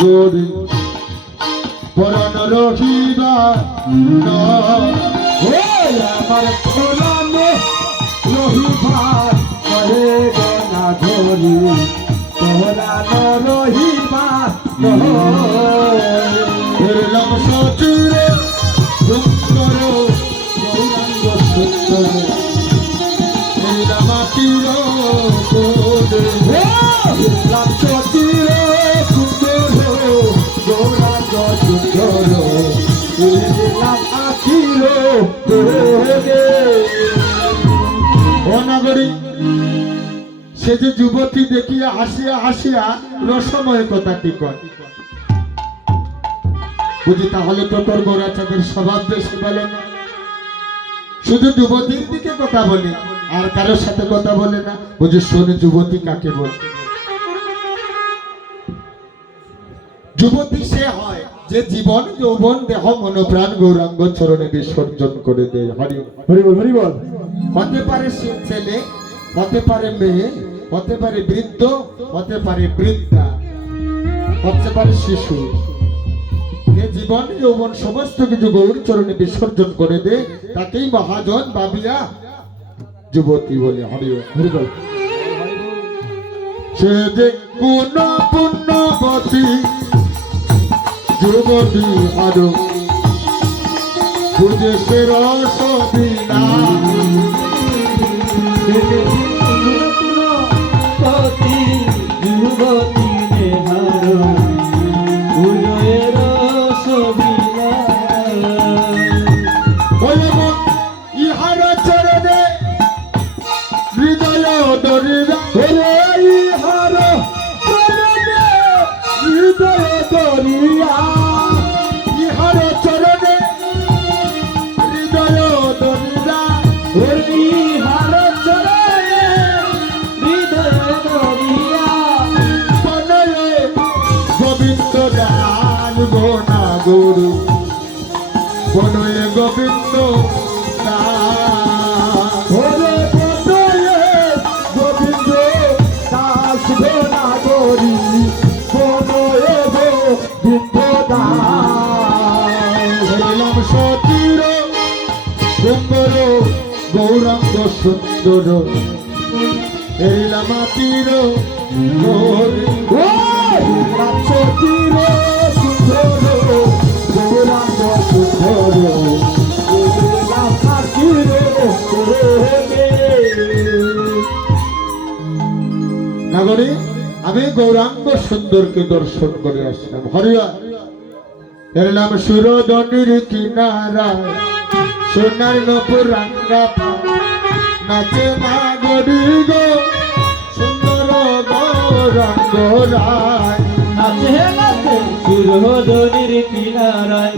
তোরে পরাণ রহিবা আমার পরাণ রহিবা কহে গনা ধরি পরাণ রহিবা ফেরলাম সচিরে সুন্দর গৌরাঙ্গ সুন্দর ফেরলাম মাটির তোরে ফেরলাম সচিরে সুন্দর গৌরাঙ্গ সুন্দর ফেরলাম মাটির তোরে। ও নগরী, সে যে যুবতী দেখিয়া হাসিয়া হাসিয়া রসময় কথাটি কয়, বুঝি তাহলে তো তোর গোরাচাঁদের স্বভাব বেশি বলে না? শুধু যুবতীর দিকে কথা বলে আর কারোর সাথে কথা বলে না। বুঝি শোনে যুবতী কাকে বলে? যুবতী সে হয় যে জীবন যৌবন দেহ মনোপ্রাণ গৌরাঙ্গ চরণে বিসর্জন করে দেয়। হরি হরি বল, হরি বল। হতে পারে সে ছেলে, হতে পারে মেয়ে, হতে পারে বৃদ্ধ, হতে পারে বৃদ্ধা, হতে পারে শিশু। যে জীবন যৌবন সমস্ত কিছু গৌর চরণে বিসর্জন করে দে তাকেই মহাজন ভাবিয়া যুবতী বলে। হরি হরি বল। সে যে কোন পুণ্যবতী যুবতী আরো বুঝে সে রসবিনা ইহার চরণে হৃদয় দরিয়া ইহার চরণে হৃদয় দরিয়া ইহার চরণে হৃদয় দরিয়া ইহার চরণে হৃদয় দরিয়া বনয়ে গোবিন্দ দান গোনা গুরু বনয়ে গোবিন্দ গৌরাঙ্গ সুন্দর এলা মাটির গৌরাঙ্গ সুন্দর নাগরী, আমি গৌরাঙ্গ সুন্দরকে দর্শন করে আসলাম। হরিয়া এলাম সুরদনির কিনারায় সোনার নপুর রাঙ্গা নাচে নাগরী গো সুন্দর গৌরাঙ্গ রায় নাচে নাচে সুরদনির কিনারায়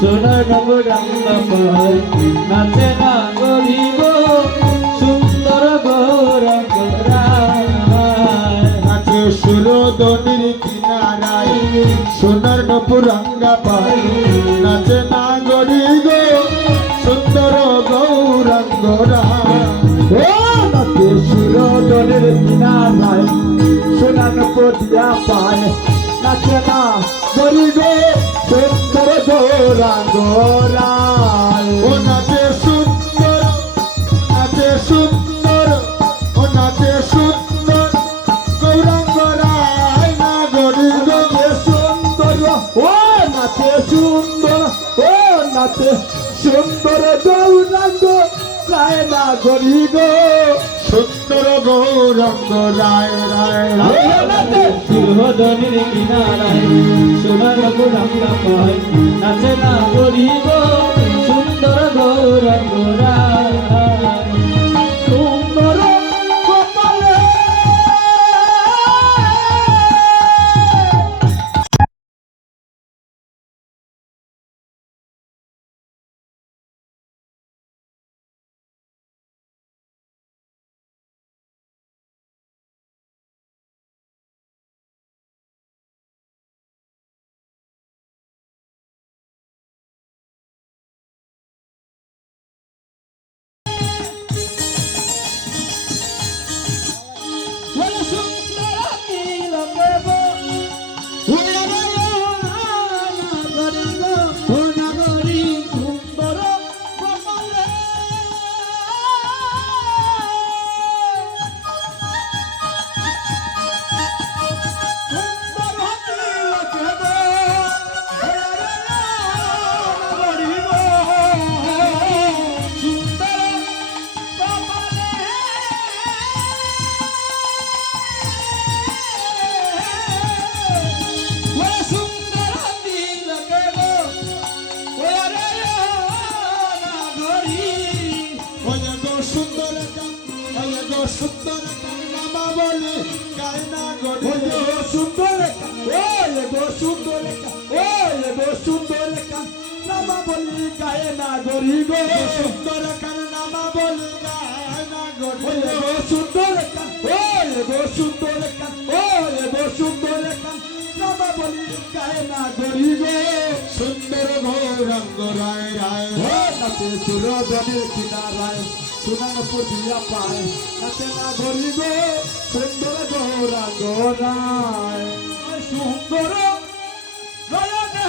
সোনার নপুর রাঙ্গা পায় নাচে নাগরী গো সুন্দর গৌরাঙ্গ রায় নাচে সুরদনির কিনারায় সোনার নপুর রাঙ্গা পায় নাচে নাগরী গো সুন্দর গৌরাঙ্গ রায় নাচে সুরদনির কিনারায় সোনার নপুর দিয়া পায় নাচে নাগরী গো সুন্দর গৌরাঙ্গ রায়। ও নাচে সুন্দর, নাচে সুন্দর, ও নাচে সুন্দর গৌরাঙ্গ রায় নাগরী গো সুন্দর। ও নাচে সুন্দর, ও নাচে সুন্দর গৌরাঙ্গ রায় নাগরী গো সুন্দর গৌরাঙ্গ রায় রায় রায়। সুরদনির কিনারায় সোনার গৌরাঙ্গা পায় নাচে নাগরী গো সুন্দর গৌরাঙ্গ রায় সুন্দর কপালে বসুন্ধরা ওরে বসুন্ধরা নামা বলি গায়ে না গরি গো সুন্দর কার নামা বলি গায় না গরি ওরে বসুন্ধরা ওরে বসুন্ধরা ওরে বসুন্ধরা নামা বলি গায়ে না গরি গো সুন্দর গৌরাঙ্গ রায় রায় নাচে সুরজনের কিনারায় সুনাম পুজিয়া পায় নাচে না গরি গো সুন্দর গৌরাঙ্গ রায় সুন্দর নয়নে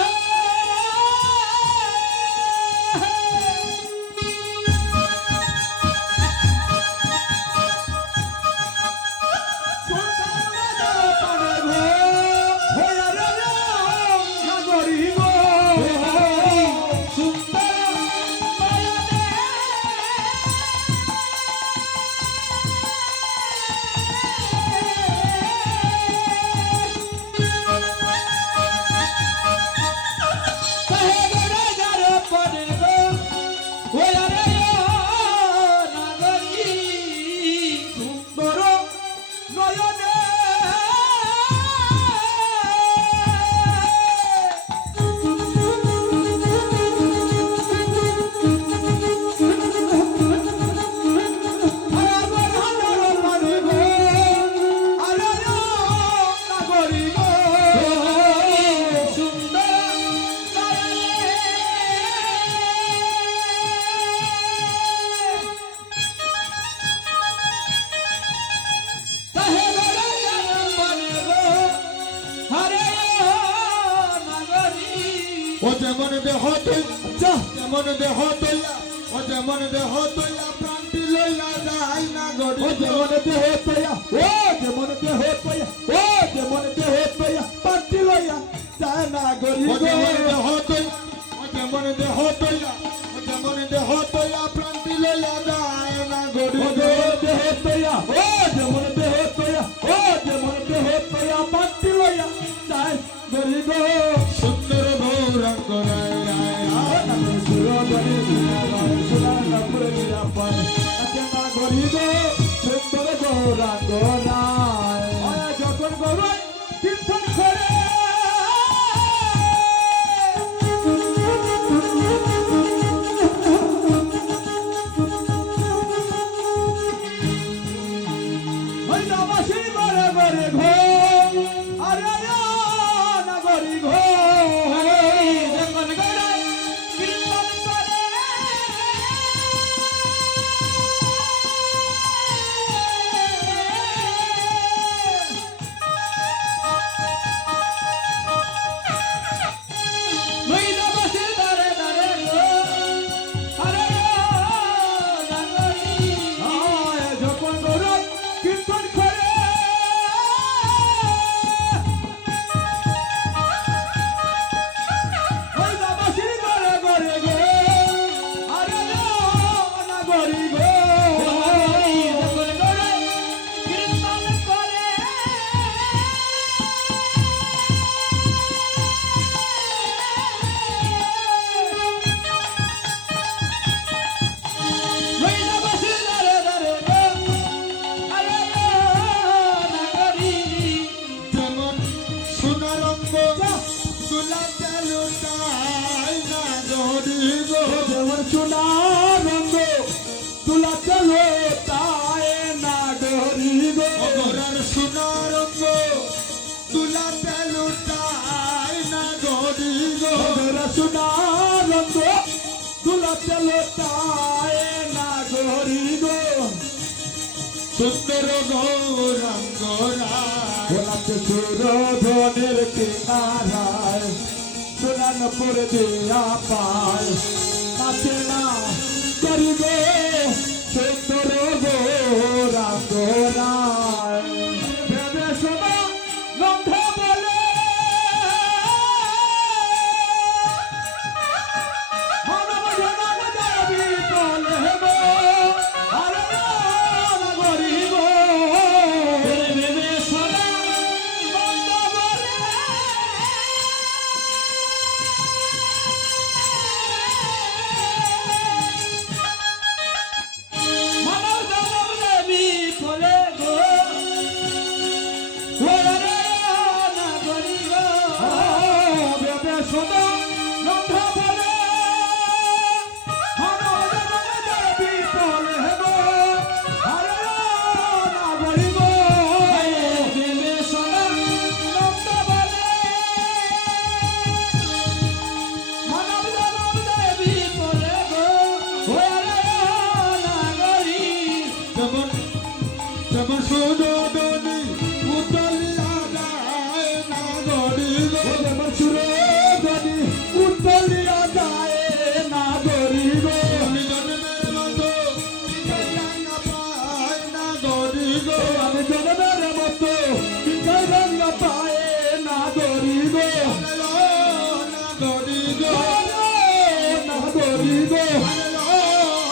ও যেমন দেহ তৈলা যেমন দেহ তৈলা ও যেমন দেহ তৈলা প্রান্তি লইয়া যায় না গরি ও যেমন দেহ তৈয়া ও যেমন দেহ তৈয়া ও যেমন দেহ তৈয়া পাতি লইয়া যায় না গরি ও গো যেমন দেহ তৈলা ও যেমন দেহ তৈলা ও যেমন দেহ তৈলা প্রান্তি লইয়া যায় না গরি ও দেহ তৈয়া ও যেমন দেহ তৈয়া ও যেমন দেহ তৈয়া পাতি লইয়া যায় গরি গো সুন্দর গৌরাঙ্গ রায় রায় রায় সুরজনের কিনারায় সুনাম পুজিয়া পায় নাচে না গরি গো সুন্দর গৌরাঙ্গ রায় যখন গৌরায় কীর্তন করে ওই নামাসি করে করে ঘো আরে না গরি ঘো যখন গৌরায় কীর্তন করে যেমন সোনারঙ্গ তুলা তেলু যায় না গরি গো যেমন সোনার রঙ তুলা চলো তাই না গরি গো অগরার সোনারঙ্গ তুলা তেলু যায় না গরি গো সোনার রঙ তুলা চলো তাই না গরি গো সুন্দর গৌরাঙ্গ রায় গোলাপে সুরধনের কিনারায় সোনান পরে দিয়া পায় নাচে না গরি গো সুন্দর গৌরাঙ্গ রায় ভেবে শোনা নন্দ বলে মানব জনম যাবি বলে গো আরে না গরি গো ভেবে শোনা নন্দ বলে মানব জনম সোনা লঙ্কা বলে যেমন যেমন সুযোগনি উতলিয়া যায় না গড়ি গো যেমন সুরগনি উত্তলিয়া যায় না গরি গো আমি জন্মের মতো না পাই না গড়ি গো আমি জনমের মতো বিকাই রঙা পায় না গরি গো না গড়ি গো না গরি গো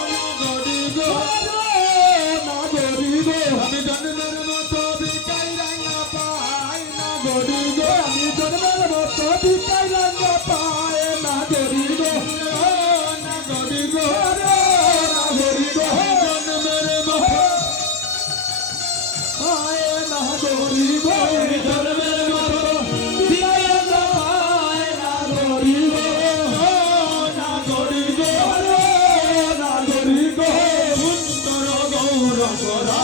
না গড়ি গো না গরি গো আমি জন্মের মতো বিকাই রাঙা পাই না গড়ি গো আমি জনমের মতো বিকাই রঙা পায় না গরি গো না গড়ি গো না গরি গো জন্মের মতো পায় না গরি গো জনমের মতো বিকাই রঙা পায় না গরি গো না গড়ি গো না গরি গো সুন্দর গৌরবরা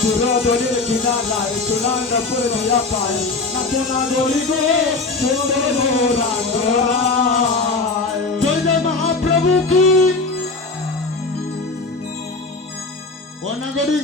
সুরদলির কিনারায় সুনাঙ্গ পুরিয়া পায় নাচে না গরি গো সুন্দর গৌরাঙ্গরায় জয় জয় মহাপ্রভু কি ও না গড়ি